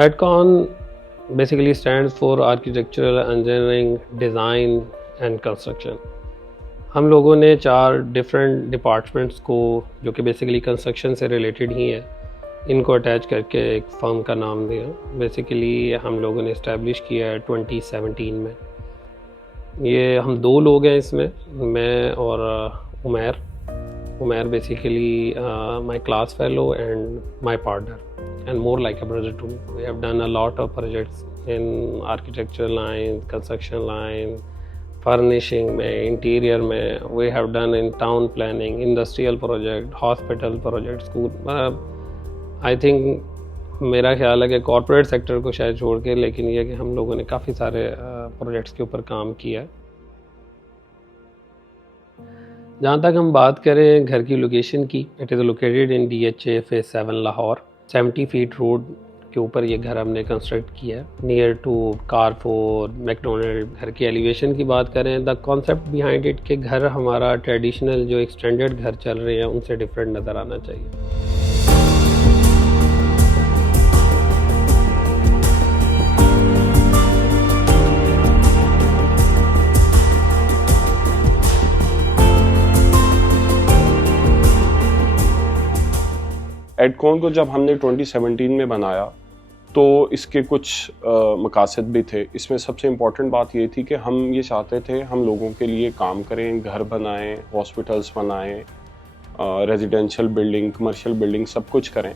ADCON basically stands for Architectural Engineering, Design and Construction. हम लोगों ने 4 डिफरेंट डिपार्टमेंट्स को जो कि बेसिकली कंस्ट्रक्शन से रिलेटेड ही हैं, इनको अटैच करके एक फर्म का नाम दिया। बेसिकली हम लोगों ने इस्टेब्लिश किया है 2017 में। ये हम 2 लोग हैं इसमें, मैं और Umair basically my class fellow and my partner and more like a brother to me. We have done a lot of projects in architecture line, construction line, furnishing में, इंटीरियर में। We have done in town planning, industrial project, hospital project, school. I think मेरा ख्याल है कि corporate sector को शायद छोड़ के, लेकिन ये कि हम लोगों ने काफ़ी सारे प्रोजेक्ट्स के ऊपर काम किया। जहाँ तक हम बात करें घर की लोकेशन की, it is located in DHA Phase 7 Lahore. 70 feet road के ऊपर ये घर हमने कंस्ट्रक्ट किया है, नियर टू कारफोर, मैकडोनल्ड। घर की एलिवेशन की बात करें, द कॉन्सेप्ट बिहाइंड इट के घर हमारा ट्रेडिशनल जो एक्सटेंडेड घर चल रहे हैं उनसे डिफरेंट नज़र आना चाहिए। एडकॉन को जब हमने 2017 में बनाया तो इसके कुछ मकासद भी थे। इसमें सबसे इम्पॉर्टेंट बात ये थी कि हम ये चाहते थे हम लोगों के लिए काम करें, घर बनाएं, हॉस्पिटल्स बनाएं, रेजिडेंशियल बिल्डिंग, कमर्शियल बिल्डिंग, सब कुछ करें,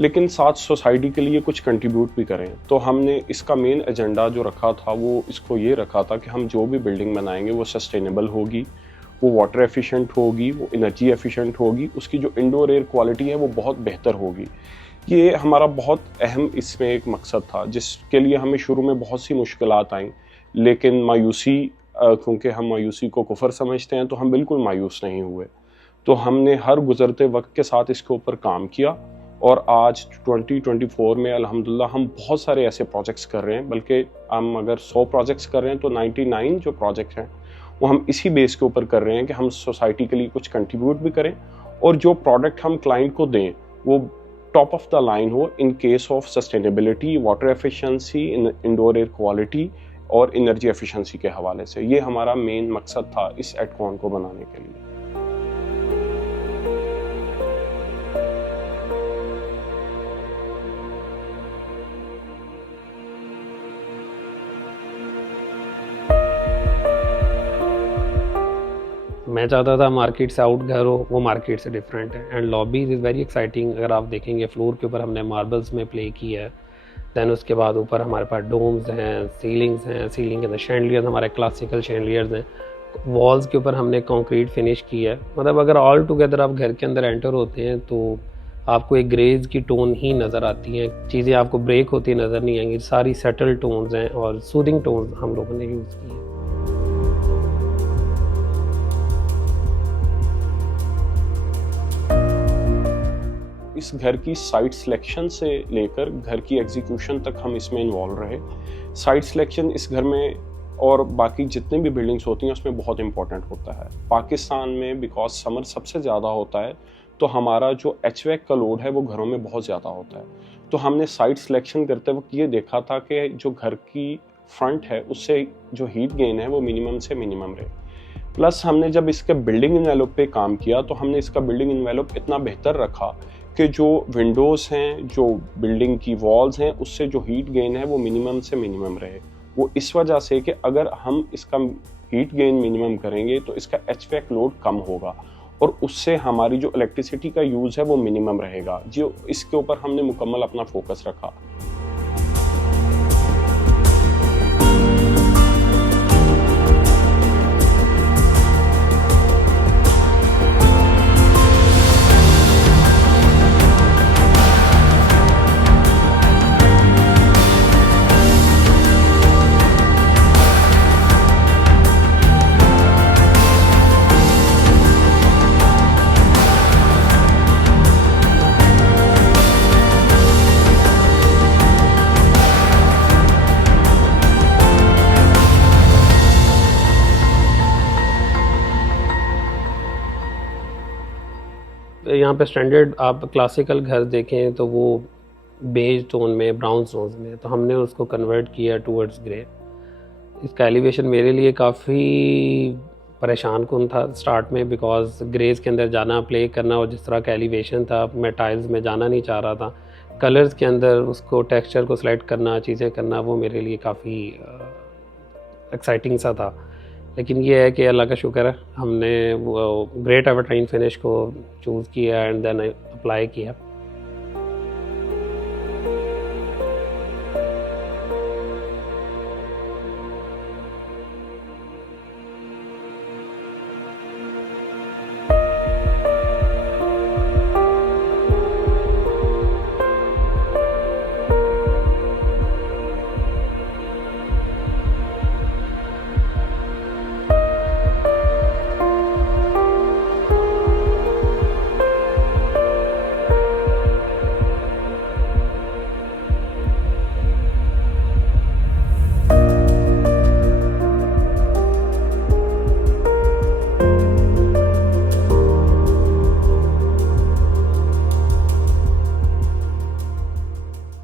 लेकिन साथ सोसाइटी के लिए कुछ कंट्रीब्यूट भी करें। तो हमने इसका मेन एजेंडा जो रखा था वो इसको ये रखा था कि हम जो भी बिल्डिंग बनाएंगे वो सस्टेनेबल होगी, वो वाटर एफिशिएंट होगी, वो एनर्जी एफिशिएंट होगी, उसकी जो इंडोर एयर क्वालिटी है वो बहुत बेहतर होगी। ये हमारा बहुत अहम इसमें एक मकसद था, जिसके लिए हमें शुरू में बहुत सी मुश्किलात आईं, लेकिन मायूसी, क्योंकि हम मायूसी को कुफर समझते हैं, तो हम बिल्कुल मायूस नहीं हुए। तो हमने हर गुजरते वक्त के साथ इसके ऊपर काम किया और आज 2024 में अल्हम्दुलिल्लाह हम बहुत सारे ऐसे प्रोजेक्ट्स कर रहे हैं। बल्कि हम अगर 100 प्रोजेक्ट्स कर रहे हैं तो 99 जो प्रोजेक्ट हैं वो हम इसी बेस के ऊपर कर रहे हैं कि हम सोसाइटी के लिए कुछ कंट्रीब्यूट भी करें और जो प्रोडक्ट हम क्लाइंट को दें वो टॉप ऑफ द लाइन हो in case of sustainability, water efficiency, indoor air quality और एनर्जी एफिशिएंसी के हवाले से। ये हमारा मेन मकसद था इस एडकॉन को बनाने के लिए। मैं चाहता था मार्केट से आउट घर हो, वो मार्केट से डिफरेंट है। And lobbies is very exciting. अगर आप देखेंगे फ्लोर के ऊपर हमने मार्बल्स में प्ले किया है, दैन उसके बाद ऊपर हमारे पास डोम्स हैं, सीलिंग्स हैं, सीलिंग के अंदर शैंडलियर्स हमारे क्लासिकल शैंडलियर्स हैं, वॉल्स के ऊपर हमने कंक्रीट फिनिश किया है। मतलब अगर ऑल टुगेदर आप घर के अंदर एंटर होते हैं तो आपको एक ग्रेज की टोन ही नज़र आती हैं, चीज़ें आपको ब्रेक होती नज़र नहीं आएंगी, सारी सेटल टोन्स हैं और सूदिंग टोन्स हम लोगों ने यूज़ किए हैं। इस घर की साइट सिलेक्शन से लेकर घर की एग्जीक्यूशन तक हम इसमें इन्वॉल्व रहे। साइट सिलेक्शन इस घर में और बाकी जितनी भी बिल्डिंग्स होती हैं उसमें बहुत इंपॉर्टेंट होता है। पाकिस्तान में बिकॉज समर सबसे ज़्यादा होता है तो हमारा जो HVAC का लोड है वो घरों में बहुत ज़्यादा होता है। तो हमने साइट सिलेक्शन करते वक्त ये देखा था कि जो घर की फ्रंट है उससे जो हीट गेन है वो मिनिमम से मिनिमम रहे। प्लस हमने जब इसके बिल्डिंग इन्वेलप पे काम किया तो हमने इसका बिल्डिंग इन्वेलप इतना बेहतर रखा कि जो विंडोज़ हैं, जो बिल्डिंग की वॉल्स हैं, उससे जो हीट गेन है वो मिनिमम से मिनिमम रहे। वो इस वजह से कि अगर हम इसका हीट गेन मिनिमम करेंगे तो इसका HVAC लोड कम होगा और उससे हमारी जो इलेक्ट्रिसिटी का यूज़ है वो मिनिमम रहेगा। जो इसके ऊपर हमने मुकम्मल अपना फोकस रखा। यहाँ पे स्टैंडर्ड आप क्लासिकल घर देखें तो वो बेज टोन में, ब्राउन टोन्स में, तो हमने उसको कन्वर्ट किया टूवर्ड्स ग्रे। इसका एलिवेशन मेरे लिए काफ़ी परेशान कुन था स्टार्ट में, बिकॉज ग्रेज के अंदर जाना, प्ले करना, और जिस तरह का एलिवेशन था मैं टाइल्स में जाना नहीं चाह रहा था। कलर्स के अंदर उसको, टेक्सचर को सिलेक्ट करना, चीज़ें करना, वो मेरे लिए काफ़ी एक्साइटिंग सा था। लेकिन ये है कि अल्लाह का शुक्र है, हमने वो ग्रे ट्रैवर्टाइन फिनिश को चूज़ किया एंड देन अप्लाई किया।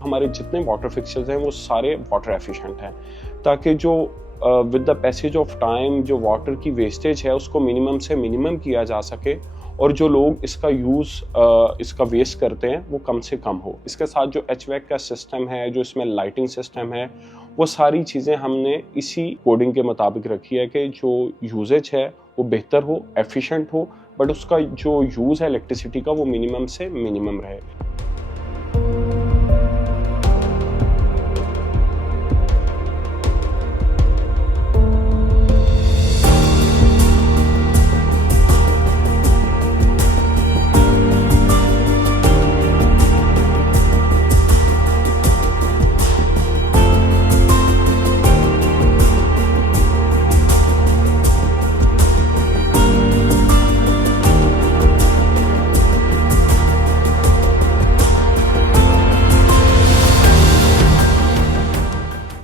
हमारे जितने वाटर फिक्सचर्स हैं वो सारे वाटर एफिशिएंट हैं, ताकि जो with the passage of time जो वाटर की वेस्टेज है उसको मिनिमम से मिनिमम किया जा सके, और जो लोग इसका यूज़ इसका वेस्ट करते हैं वो कम से कम हो। इसके साथ जो HVAC का सिस्टम है, जो इसमें लाइटिंग सिस्टम है, वो सारी चीज़ें हमने इसी कोडिंग के मुताबिक रखी है कि जो यूजेज है वो बेहतर हो, एफिशिएंट हो, बट उसका जो यूज़ है इलेक्ट्रिसिटी का वो मिनिमम से मिनिमम रहे।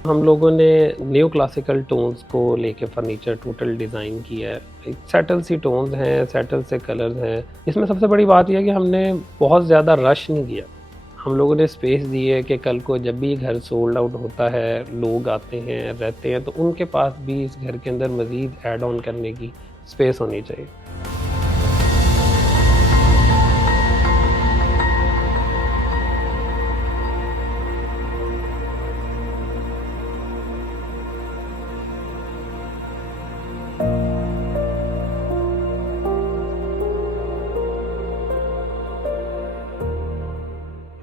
हम लोगों ने न्यू क्लासिकल टोन्स को लेके फर्नीचर टोटल डिज़ाइन किया है। सेटल सी टोन्स हैं, सेटल से कलर्स हैं। इसमें सबसे बड़ी बात यह है कि हमने बहुत ज़्यादा रश नहीं किया। हम लोगों ने स्पेस दी है कि कल को जब भी घर सोल्ड आउट होता है, लोग आते हैं, रहते हैं, तो उनके पास भी इस घर के अंदर मज़ीद ऐड ऑन करने की स्पेस होनी चाहिए।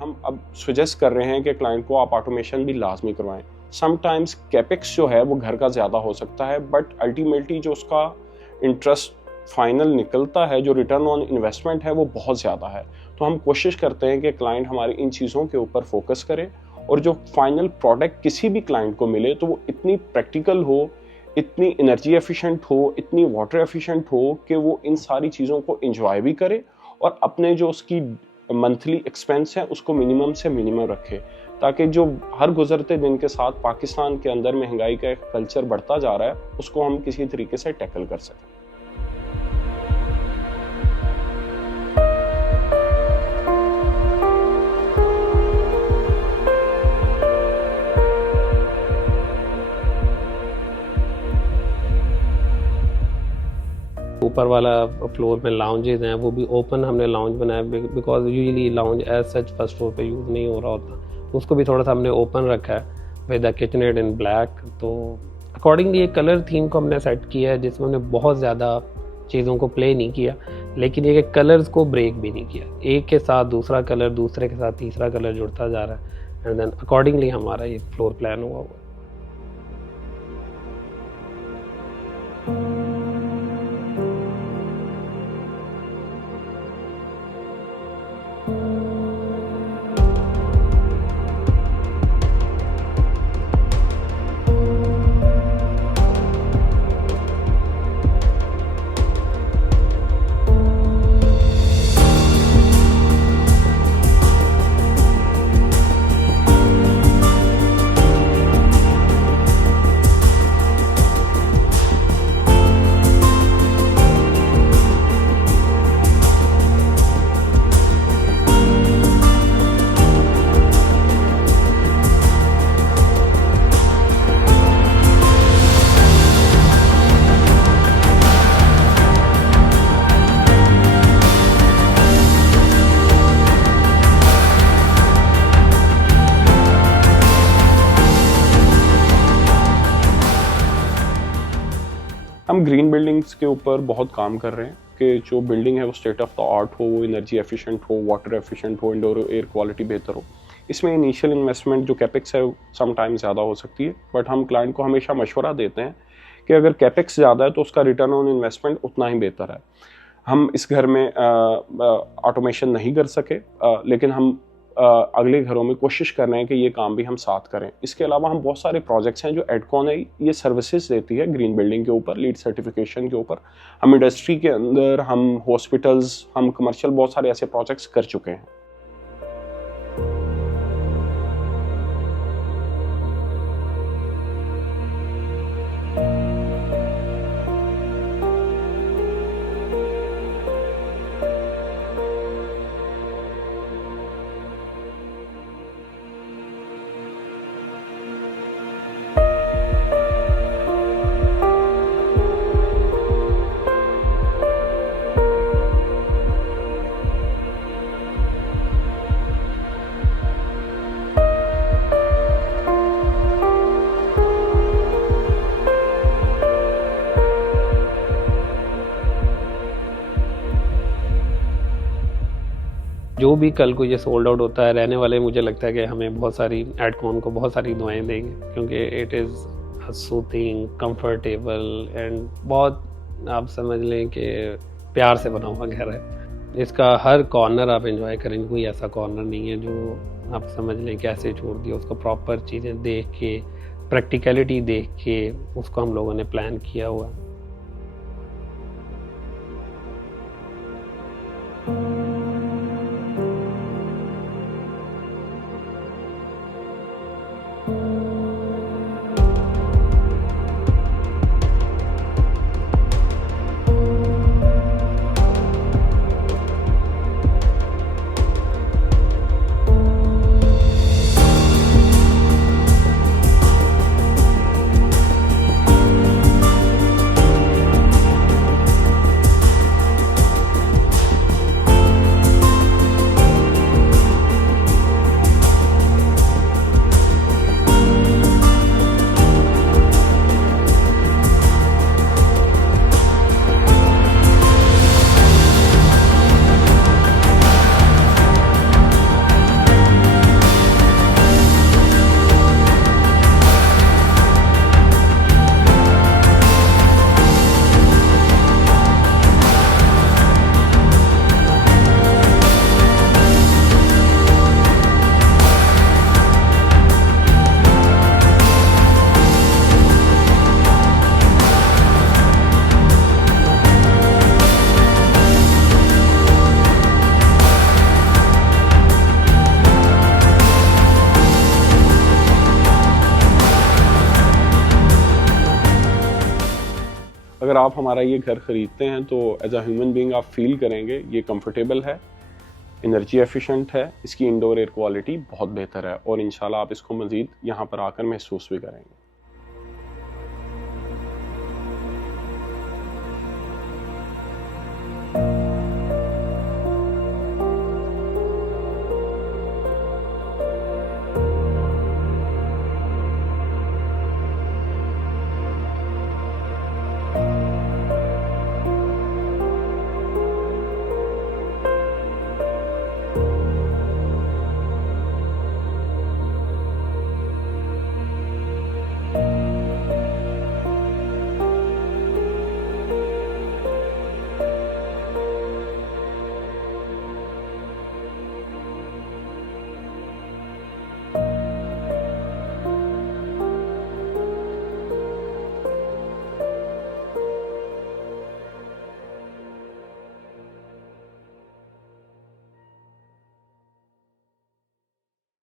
हम अब सजेस्ट कर रहे हैं कि क्लाइंट को आप ऑटोमेशन भी लाजमी करवाएं। समटाइम्स कैपेक्स जो है वो घर का ज़्यादा हो सकता है, बट अल्टीमेटली जो उसका इंटरेस्ट फाइनल निकलता है, जो रिटर्न ऑन इन्वेस्टमेंट है, वो बहुत ज़्यादा है। तो हम कोशिश करते हैं कि क्लाइंट हमारी इन चीज़ों के ऊपर फोकस करे, और जो फाइनल प्रोडक्ट किसी भी क्लाइंट को मिले तो वो इतनी प्रैक्टिकल हो, इतनी एनर्जी एफिशिएंट हो, इतनी वाटर एफिशिएंट हो कि वो इन सारी चीज़ों को एंजॉय भी करे, और अपने जो उसकी मंथली एक्सपेंस है उसको मिनिमम से मिनिमम रखे, ताकि जो हर गुजरते दिन के साथ पाकिस्तान के अंदर महंगाई का एक कल्चर बढ़ता जा रहा है उसको हम किसी तरीके से टैकल कर सकें। ऊपर वाला फ्लोर में लाउंजेस हैं, वो भी ओपन हमने लाउंज बनाया, because usually lounge as such first floor पे यूज़ नहीं हो रहा होता, उसको भी थोड़ा सा हमने ओपन रखा है with the kitchenette in black. तो अकॉर्डिंगली एक कलर थीम को हमने सेट किया है जिसमें हमने बहुत ज़्यादा चीज़ों को प्ले नहीं किया, लेकिन ये कलर्स को ब्रेक भी नहीं किया। एक के साथ दूसरा कलर, दूसरे के साथ तीसरा कलर जुड़ता जा रहा है, एंड देन अकॉर्डिंगली हमारा ये फ्लोर प्लान हुआ है। हम ग्रीन बिल्डिंग्स के ऊपर बहुत काम कर रहे हैं कि जो बिल्डिंग है वो स्टेट ऑफ द आर्ट हो, वो एनर्जी एफिशिएंट हो, वाटर एफिशिएंट हो, इंडोर एयर क्वालिटी बेहतर हो। इसमें इनिशियल इन्वेस्टमेंट जो कैपेक्स है समटाइम्स ज़्यादा हो सकती है, बट हम क्लाइंट को हमेशा मशवरा देते हैं कि अगर कैपेक्स ज़्यादा है तो उसका रिटर्न ऑन इन्वेस्टमेंट उतना ही बेहतर है। हम इस घर में ऑटोमेशन नहीं कर सके, लेकिन हम अगले घरों में कोशिश कर रहे हैं कि ये काम भी हम साथ करें। इसके अलावा हम बहुत सारे प्रोजेक्ट्स हैं जो एडकॉन है ये सर्विसेज देती है ग्रीन बिल्डिंग के ऊपर, लीड सर्टिफिकेशन के ऊपर। हम इंडस्ट्री के अंदर, हम हॉस्पिटल्स, हम कमर्शियल बहुत सारे ऐसे प्रोजेक्ट्स कर चुके हैं। जो भी कल को ये सोल्ड आउट होता है, रहने वाले मुझे लगता है कि हमें बहुत सारी एडकॉन को बहुत सारी दुआएं देंगे, क्योंकि it is soothing, comfortable and बहुत आप समझ लें कि प्यार से बना हुआ घर है। इसका हर कॉर्नर आप एंजॉय करेंगे, कोई ऐसा कॉर्नर नहीं है जो आप समझ लें कैसे छोड़ दिया। उसको प्रॉपर चीज़ें देख के, प्रैक्टिकलिटी देख के उसको हम लोगों ने प्लान किया हुआ है। अगर आप हमारा ये घर ख़रीदते हैं तो एज अ ह्यूमन बीइंग आप फील करेंगे ये कंफर्टेबल है, एनर्जी एफिशिएंट है, इसकी इंडोर एयर क्वालिटी बहुत बेहतर है और इंशाल्लाह आप इसको मज़ीद यहाँ पर आकर महसूस भी करेंगे।